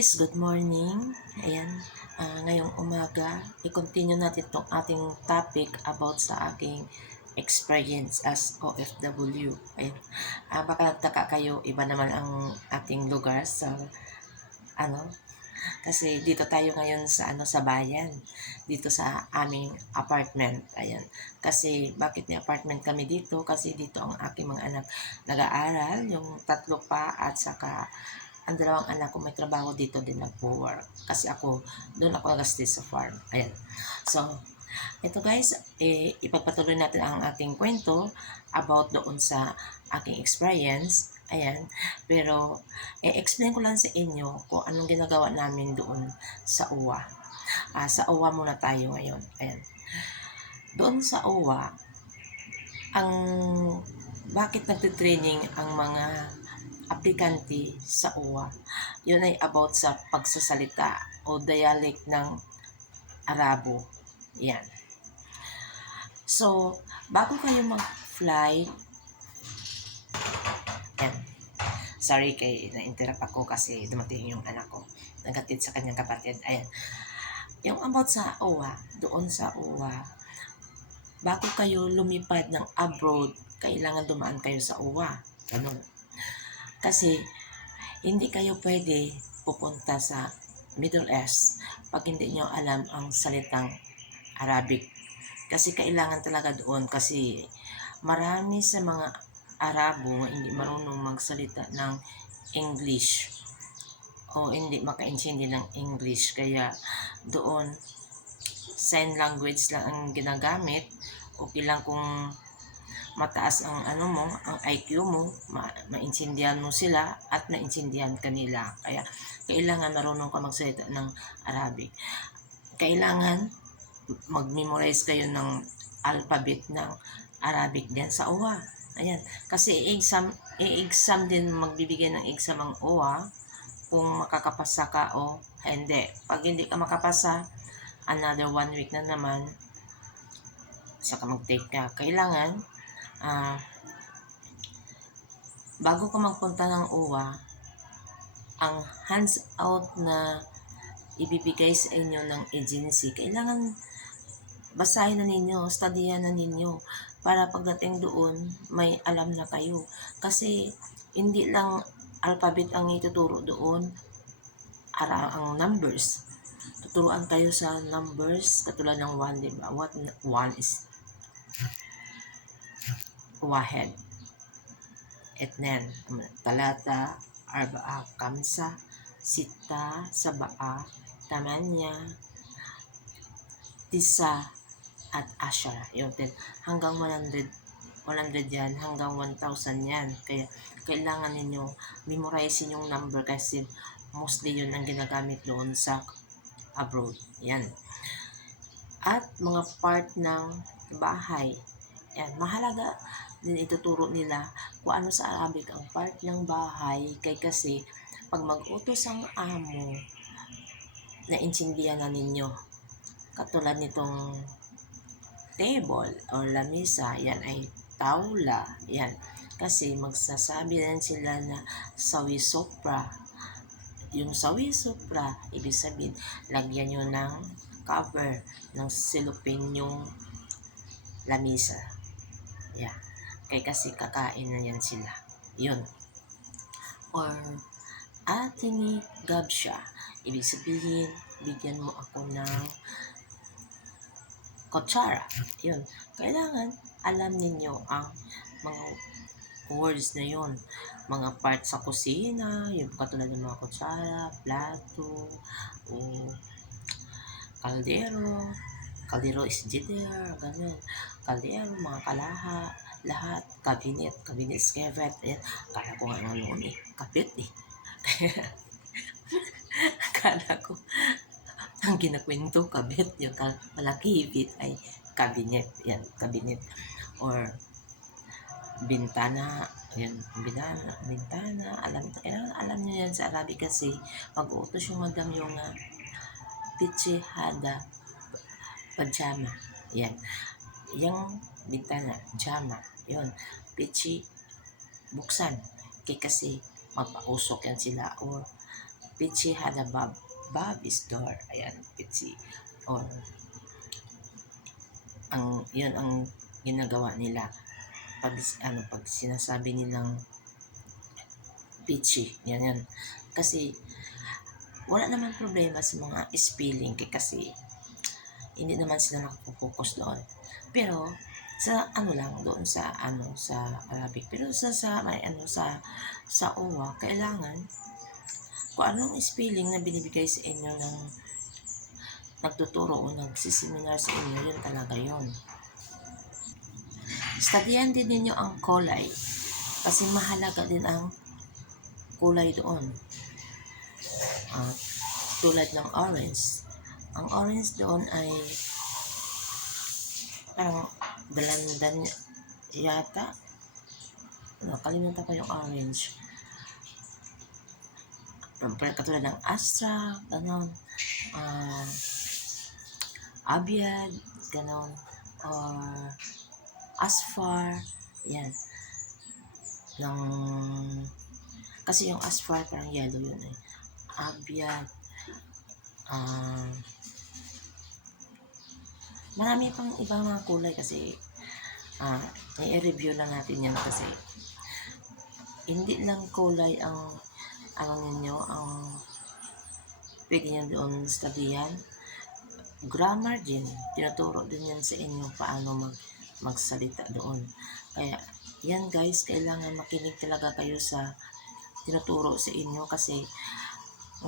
Guys, good morning. Ayan, ngayong umaga, i-continue natin itong ating topic about sa aking experience as OFW. Ayan, baka nagtaka kayo, iba naman ang ating lugar sa ano, kasi dito tayo ngayon sa sa bayan, dito sa aming apartment. Ayan. Kasi bakit may apartment kami dito? Kasi dito ang aking mga anak nag-aaral, yung tatlo pa at saka ang dalawang anak ko may trabaho dito din nagwo-work. Kasi ako, doon ako nag-stay sa farm. Ayan. So, ito guys, ipagpatuloy natin ang ating kwento about doon sa aking experience. Ayan. Pero, explain ko lang sa inyo kung anong ginagawa namin doon sa UWA. Sa UWA muna tayo ngayon. Ayan. Doon sa UWA, ang bakit nagtitraining ang mga aplikante sa UWA, yun ay about sa pagsasalita o dialect ng Arabo. Yan. So, bago kayo mag-fly, yan. Sorry kay na-interrupt ako kasi dumating yung anak ko. Nagatid sa kanyang kapatid. Ayan. Yung about sa UWA, doon sa UWA, bago kayo lumipad ng abroad, kailangan dumaan kayo sa UWA. Ganun. Kasi, hindi kayo pwede pupunta sa Middle East pag hindi nyo alam ang salitang Arabic. Kasi kailangan talaga doon kasi marami sa mga Arabo hindi marunong magsalita ng English o hindi makaintindi ng English. Kaya doon, sign language lang ang ginagamit. Okay lang kung mataas ang ang IQ mo, maintindihan mo sila at maintindihan kanila. Kaya kailangan marunong ka magsalita ng Arabic. Kailangan mag-memorize kayo ng alphabet ng Arabic din sa UWA. Ayan, kasi exam din, magbibigay ng exam ang UWA kung makakapasa ka o hindi. Pag hindi ka makapasa, another 1 week na naman saka mag-take ka. Kailangan bago ka magpunta ng UWA, ang hands out na ibibigay sa inyo ng agency, kailangan basahin na ninyo, studyan na ninyo para pagdating doon may alam na kayo. Kasi hindi lang alphabet ang ituturo doon, ang numbers. Tuturuan kayo sa numbers katulad ng 1, diba? What 1 is wahed, ethnen, talata, arba'a, kamsa, sita, saba'a, tamanya, tisa, at asyara. Yung 10 hanggang 100, 100 yan, hanggang 1,000 yan. Kaya kailangan ninyo memorizein yung number kasi mostly yun ang ginagamit doon sa abroad. Yan. At mga part ng bahay. Yan. Mahalaga din ituturo nila kung ano sa Arabic ang part ng bahay. Kasi pag mag-utos ang amo, naintindihan na ninyo. Katulad nitong table or lamisa, yan ay taula. Yan. Kasi magsasabi rin sila na sawi sopra. Yung sawi sopra, ibig sabihin, lagyan nyo ng cover ng silupin yung lamisa. Yan. Kasi kakain na yan sila. Yun. Or atini gabsha. Ibig sabihin, bigyan mo ako ng kutsara. Yun. Kailangan alam ninyo ang mga words na yun. Mga parts sa kusina, yung katulad ng mga kutsara, plato, o kaldero. Kaldero is jitter, ganun. Kaldero, mga kalaha, lahat. Cabinet, cabinet is kevet. Ayan. Kala ko nga noon kapit Kala ko ang kinakwento, kabit, yung malaki bit ay cabinet. Yan, cabinet. Or bintana, yan, bintana, alam niyo yan sa Arabic kasi mag-uutos yung madam yung piche hada pajama. Yan. Yung bintana, jama. Yun. Pichi, buksan. Kasi magpausok yan sila or Peachy had a Bob store. Ayan, Peachy. Or, yun ang ginagawa nila pag sinasabi nilang Peachy. Yan. Kasi, wala naman problema sa mga spelling kasi hindi naman sila nakapokus doon. Pero, sa lang doon sa sa Arabic, pero sa OWA kailangan kung anong spelling na binibigay sa inyo ng nagtuturo o nagsiseminar sa inyo, yun talaga yun. Studian din ninyo ang kulay kasi mahalaga din ang kulay doon. Tulad ng orange. Ang orange doon ay parang dalandan yata. Nakalimutan ko yung orange. Katulad ng Astra, ganon. Abiad, ganon. Or Asfar, yan. Kasi yung Asfar parang yellow yun eh. Abiad, marami pang ibang mga kulay kasi i-review lang natin yan kasi hindi lang kulay ang ninyo, ang pwede nyo doon studian. Grammar din, tinuturo din yan sa inyo paano magsalita doon. Kaya yan guys, kailangan makinig talaga kayo sa tinuturo sa inyo kasi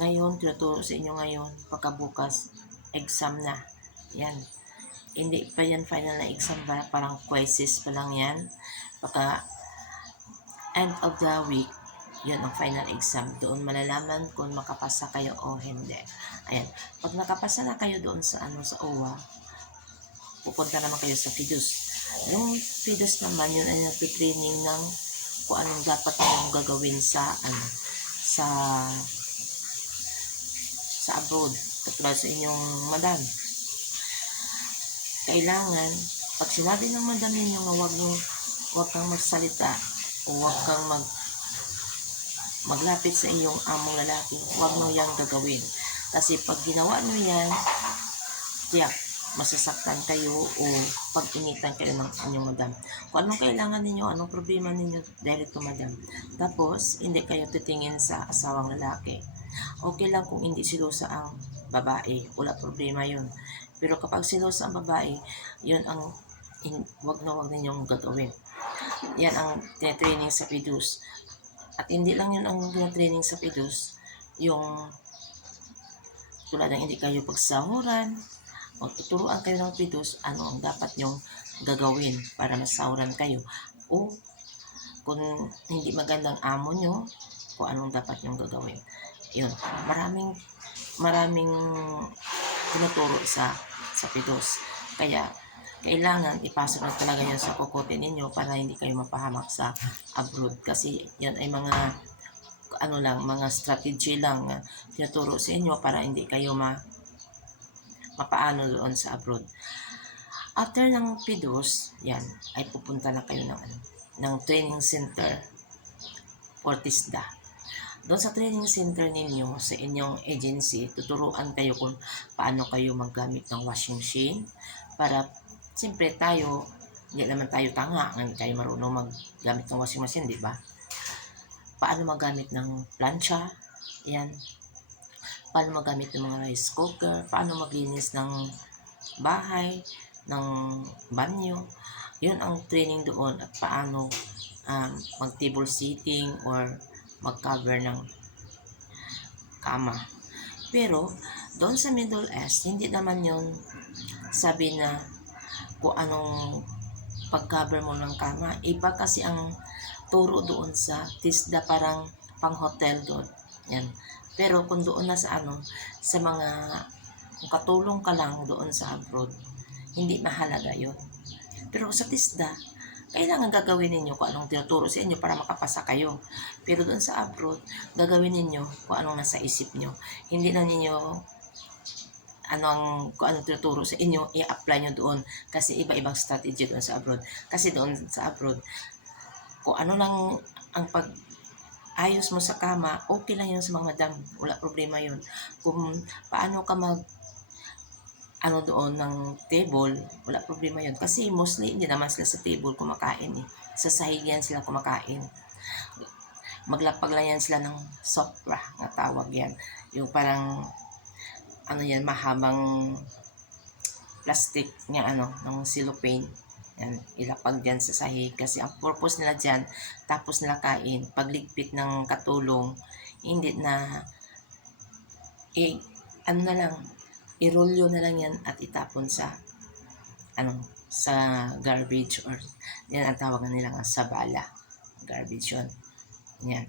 ngayon, tinuturo sa inyo ngayon, pagkabukas, exam na. Yan. Hindi pa yan final na exam, parang quizzes pa lang yan. Pagka end of the week, yun ang final exam. Doon malalaman kung makapasa kayo o hindi. Ayan. Pag nakapasa na kayo doon sa sa OWA, pupunta naman kayo sa FIDUS. Yung FIDUS naman, yun ay nagtitraining ng kung anong dapat yung gagawin sa abroad. Katulad sa inyong madam. Kailangan, pag sinabi ng madam ninyo na huwag kang magsalita o huwag kang maglapit sa iyong among lalaki, huwag mo yang gagawin. Kasi pag ginawa nyo yan, tiyak, masasaktan kayo o pag-initan kayo ng inyong madam. Kung anong kailangan ninyo, anong problema ninyo, direct to madam. Tapos, hindi kayo titingin sa asawang lalaki. Okay lang kung hindi silosa ang babae, wala problema yun. Pero kapag silosa ang babae, yun ang wag ninyong gagawin. Yan ang tinitraining sa FIDUS. At hindi lang yun ang tinitraining sa FIDUS, yung tulad ng hindi kayo pagsahuran, magtuturuan kayo ng FIDUS, ano ang dapat nyong gagawin para masahuran kayo. O kung hindi magandang amo nyo, kung anong dapat nyong gagawin. Yun, maraming tinuturo sa FIDUS. Kaya, kailangan ipasok na talaga yun sa kokote ninyo para hindi kayo mapahamak sa abroad. Kasi yan ay mga mga strategy lang na tinuturo sa inyo para hindi kayo mapaano doon sa abroad. After ng FIDUS, yan, ay pupunta na kayo ng training center for TISDA. Doon sa training center ninyo, sa inyong agency, tuturuan kayo kung paano kayo maggamit ng washing machine para, siyempre tayo, hindi naman tayo tanga, hindi tayo marunong maggamit ng washing machine, di ba? Paano magamit ng plancha, yan. Paano magamit ng mga rice cooker, paano maglinis ng bahay, ng banyo. Yun ang training doon at paano mag-table sitting or mag-cover ng kama. Pero, doon sa Middle East, hindi naman yun sabi na kung anong pag-cover mo ng kama. Iba kasi ang turo doon sa TISDA, parang pang-hotel doon. Yan. Pero kung doon na sa sa mga, kung katulong ka lang doon sa abroad, hindi mahalaga yun. Pero sa TISDA, kailangan gagawin ninyo kung anong tinuturo sa inyo para makapasa kayo. Pero doon sa abroad, gagawin ninyo kung anong nasa isip nyo. Hindi na ninyo kung anong tinuturo sa inyo, i-apply nyo doon. Kasi iba-ibang strategy doon sa abroad. Kasi doon sa abroad, kung ano lang ang ayos mo sa kama, okay lang yun sa mga madam. Wala problema yun. Kung paano ka ano doon ng table, wala problema yun. Kasi mostly hindi naman sila sa table kumakain eh. Sa sahig yan sila kumakain. Maglapag lang yan sila ng sopra, nga tawag yan. Yung parang, ano yan, mahabang plastic niya, ng cellophane. Yan, ilapag dyan sa sahig. Kasi ang purpose nila dyan, tapos nila kain, pagligpit ng katulong, hindi na, ano na lang, irolyo na lang yan at itapon sa, sa garbage or, yan ang tawagan nila nga, sa bala. Garbage yun. Yan.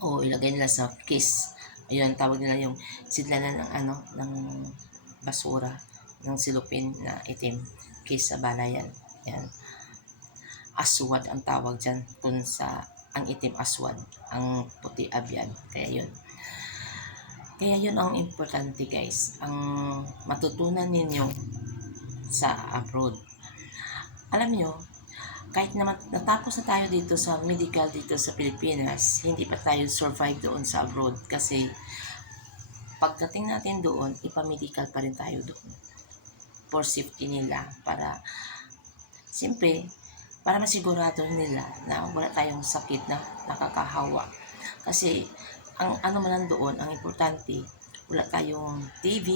O ilagay nila sa case. Ayun, tawag nila yung sidlanan ng basura, ng silupin na itim. Case sa bala yan. Yan. Aswad ang tawag dyan. Kung sa, ang itim aswad. Ang puti abyan. Kaya yun. Kaya yun ang importante guys. Ang matutunan ninyo sa abroad. Alam nyo, kahit naman natapos na tayo dito sa medical dito sa Pilipinas, hindi pa tayo survive doon sa abroad kasi pagdating natin doon, ipamedical pa rin tayo doon for safety nila para siyempre para masigurado nila na wala tayong sakit na nakakahawa kasi ang ano man doon, ang importante wala tayong TB,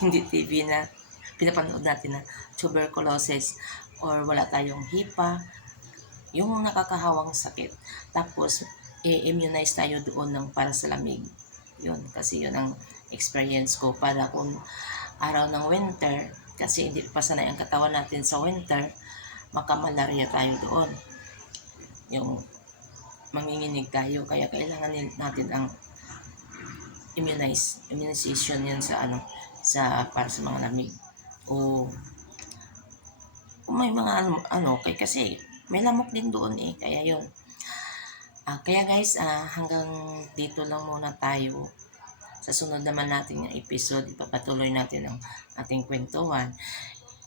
hindi TB na pinapanood natin na tuberculosis or wala tayong HIPA, yung nakakahawang sakit. Tapos, i-immunize tayo doon ng para sa lamig. Yun, kasi yun ang experience ko para kung araw ng winter, kasi hindi pa sanay ang katawan natin sa winter, makamalaria tayo doon. Yung manginginig tayo, kaya kailangan natin ang immunization yan sa para sa mga lamig. O kung may mga kasi may lamok din doon eh, kaya yun. Kaya guys, hanggang dito lang muna tayo. Sa sunod naman natin yung episode, ipapatuloy natin ang ating kwentuhan.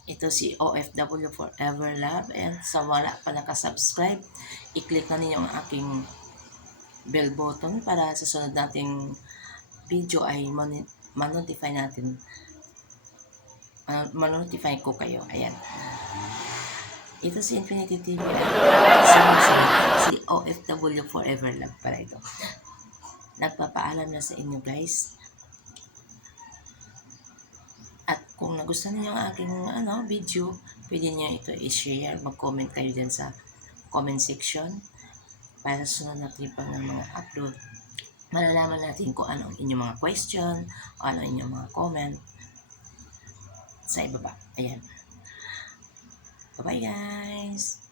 Ito si OFW Forever Love, and sa wala pa nakasubscribe, i-click na ninyo ang aking bell button para sa sunod nating video ay ma-notify natin. Ma-notify ko kayo. Ayan. Ito si Infinity TV. Si OFW Forever Love para ito. Nagpapaalam na sa inyo guys. At kung nagustuhan niyo ang aking video, pwede niyo ito i-share. Mag-comment kayo dyan sa comment section para sunod natin pang mga upload. Malalaman natin kung ano ang inyong mga question o ano ang inyong mga comment sa ibaba. Ayan. Bye-bye guys!